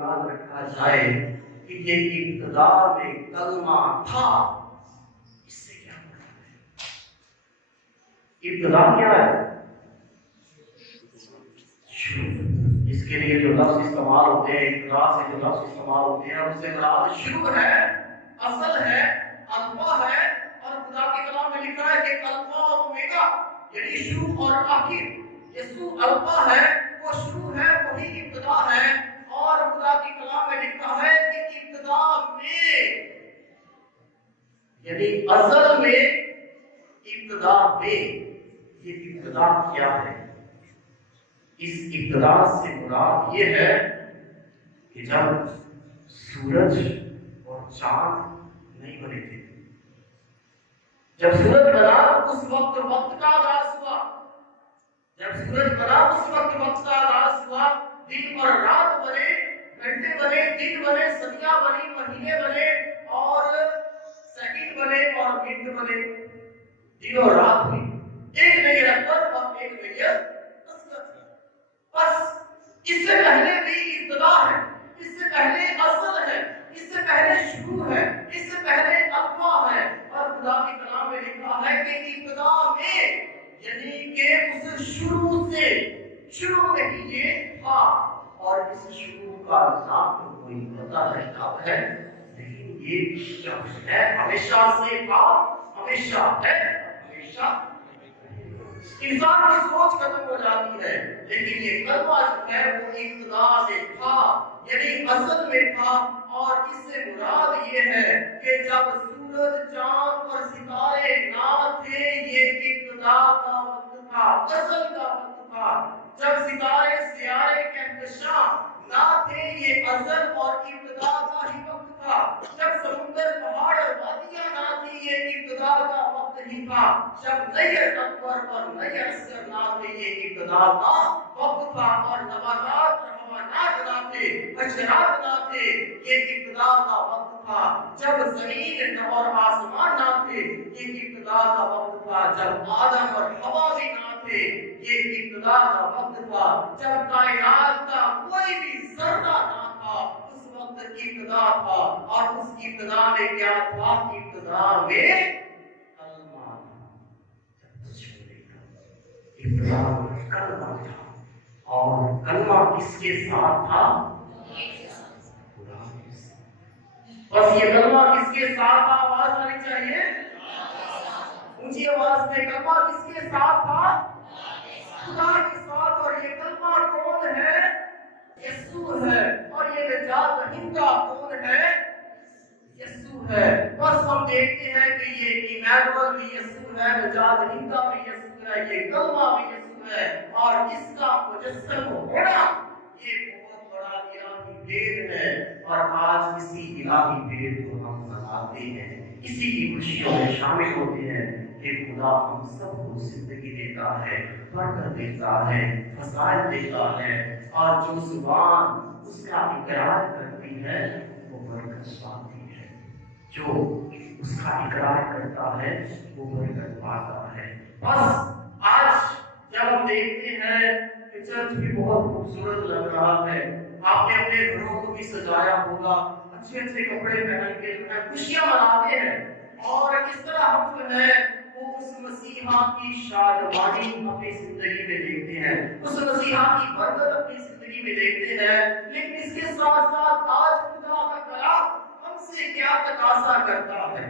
یاد رکھا جائے کہ یہ ابتدا میں کلمہ تھا، اس سے کیا مطلب ہے؟ ابتدا کیا ہے؟ اس کے لیے جو لفظ استعمال ہوتے ہیں، ابتدا سے جو لفظ استعمال ہوتے ہیں، اس سے مراد شروع ہے، اصل ہے، الفا ہے، اور خدا کے کلام میں لکھا ہے کہ الفا اور اومیگا یعنی شروع اور آخر۔ یسوع الفا ہے، وہ شروع ہے، وہی ابتدا ہے، اور خدا کے کلام میں لکھا ہے کہ ابتدا میں یعنی اصل میں، ابتدا میں، یہ ابتدا کیا ہے؟ اس ابتدا سے مراد یہ ہے کہ جب سورج اور چاند نہیں بنے تھے، جب سورج بنا اس وقت وقت کا آغاز ہوا، جب سورج بنا اس وقت وقت کا آغاز ہوا، دن اور رات بنے، گھنٹے بنے، دن بنے، صدیاں بنی، مہینے بنے، اور سیکنڈ بنے اور منٹ بنے، دن اور رات ہوئی، ایک نئی رفتار اور ایک نئی نسبت۔ بس اس سے پہلے بھی ابتدا ہے، اس سے پہلے اصل ہے، اس سے پہلے شروع ہے، اس سے پہلے الفا ہے، اور خدا کے کلام میں لکھا ہے کہ ابتدا میں یعنی کہ اس شروع سے، شروع میں ہی یہ تھا، اور اس شروع کا نام تو کوئی پتہ ہے کب ہے، لیکن یہ شخص ہے، ہمیشہ سے تھا، ہمیشہ ہے، ہمیشہ۔ انسان کی سوچ ختم ہو جاتی ہے، لیکن یہ کلمہ جو ہے وہ ابتدا سے تھا، یعنی اصل میں تھا، اور اس سے مراد یہ ہے کہ جب سورج، چاند اور ستارے نہ تھے، یہ ابتدا کا وقت تھا، اصل کا وقت تھا۔ جب ستارے، سیارے، کہکشاں نہ تھے، یہ اصل اور ابتدا کا ہی وقت تھا۔ جب سمندر، پہاڑ اور وادیاں نہ تھی، یہ ابتدا کا وقت ہی تھا۔ جب نئے عنبر اور نئے اثر نہ تھے، یہ ابتدا کا وقت تھا، اور نباتات اور حیوانات نہ تھے، حشرات نہ تھے، یہ ابتدا کا وقت تھا۔ جب زمین اور آسمان نہ تھے، یہ ابتدا کا وقت تھا۔ جب آدم اور حوا بھی نہ تھے، یہ ابتدا کا وقت تھا۔ جب کائنات کا کوئی بھی ذرہ نہ تھا، اس وقت ابتدا تھا، اور اس ابتدا میں کیا تھا؟ ابتدا میں کلمہ تھا۔ ابتدا میں کلمہ تھا، اور کلمہ کس کے ساتھ تھا؟ خدا کے ساتھ۔ بس یہ کلمہ کس کے ساتھ؟ آواز آنی چاہیے اونچی آواز میں، کلمہ کس کے ساتھ تھا؟ خدا کے ساتھ۔ اور یہ کلمہ کون ہے؟ یسوع ہے۔ اور یہ نجات دہندہ کون ہے؟ یسوع ہے۔ بس ہم دیکھتے ہیں کہ یہ ایمانوئل بھی یسوع ہے، نجات دہندہ بھی یسوع ہے، یہ کلمہ بھی یسوع ہے، اور اس کا مجسم ہونا یہ بہت بڑا الہی بھید ہے، اور آج اسی الہی بھید کو ہم مناتے ہیں، اسی کی خوشیوں میں شامل ہوتے ہیں کہ خدا ہم سب کو زندگی دیتا ہے، برکت دیتا ہے، فضائل دیتا ہے، اور جو زبان اس کا اقرار کرتی ہے وہ برکت پاتی ہے، جو اس کا اقرار کرتا ہے وہ برکت پاتا ہے۔ بس آج جب ہم دیکھتے ہیں کہ چرچ بھی بہت خوبصورت لگ رہا ہے، آپ نے اپنے گھروں کو بھی سجایا ہوگا، اچھے اچھے کپڑے پہن کے جو ہے خوشیاں مناتے ہیں، اور اس طرح ہم جو ہے وہ اس مسیحا کی شادمانی اپنی زندگی میں دیکھتے ہیں، اس مسیحا کی برکت اپنی زندگی میں دیکھتے ہیں، لیکن اس کے ساتھ ساتھ آج خدا کا کلام ہم سے کیا تقاضا کرتا ہے؟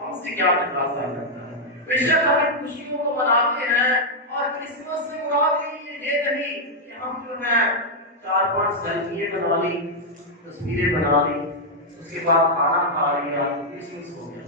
ہم سے کیا تقاضا کرتا ہے؟ بے شک ہم ان خوشیوں کو مناتے ہیں، اور کرسمس سے مراد یہ نہیں کہ ہم جو ہے 4-5 سیلفیاں بنا لی، تصویریں بنا لی، اس کے بعد کھانا کھا لیا، کرسمس ہو گیا۔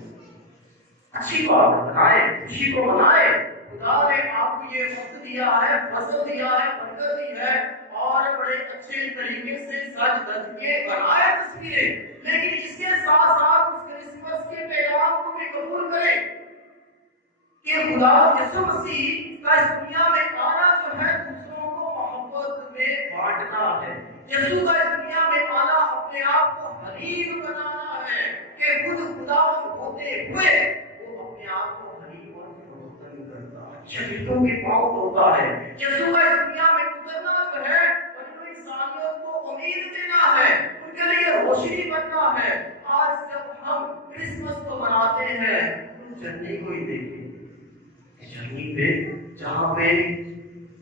اچھی بات ہے، منائے، خوشی کو منائے، خدا نے آپ کو یہ وقت دیا ہے، فضل دیا ہے، برکت دی ہے، اور بڑے اچھے طریقے سے سج دج کے بنائے تصویریں، لیکن اس کے ساتھ ساتھ اس کرسمس کے پیغام کو بھی قبول کریں کہ خدا یسوع مسیح کا اس دنیا میں آنا جو ہے دوسروں کو محبت میں بانٹنا ہے، یسوع کا اس دنیا میں آنا اپنے آپ کو حلیم بنانا ہے، کہ خود خدا ہوتے ہوئے وہ اپنے آپ کو حلیم اور مختلف کرتا ہے، شہیدوں کی موت ہوتا ہے۔ یسوع کا اس دنیا میں اترنا جو ہے وہ انسانیت کو امید دینا ہے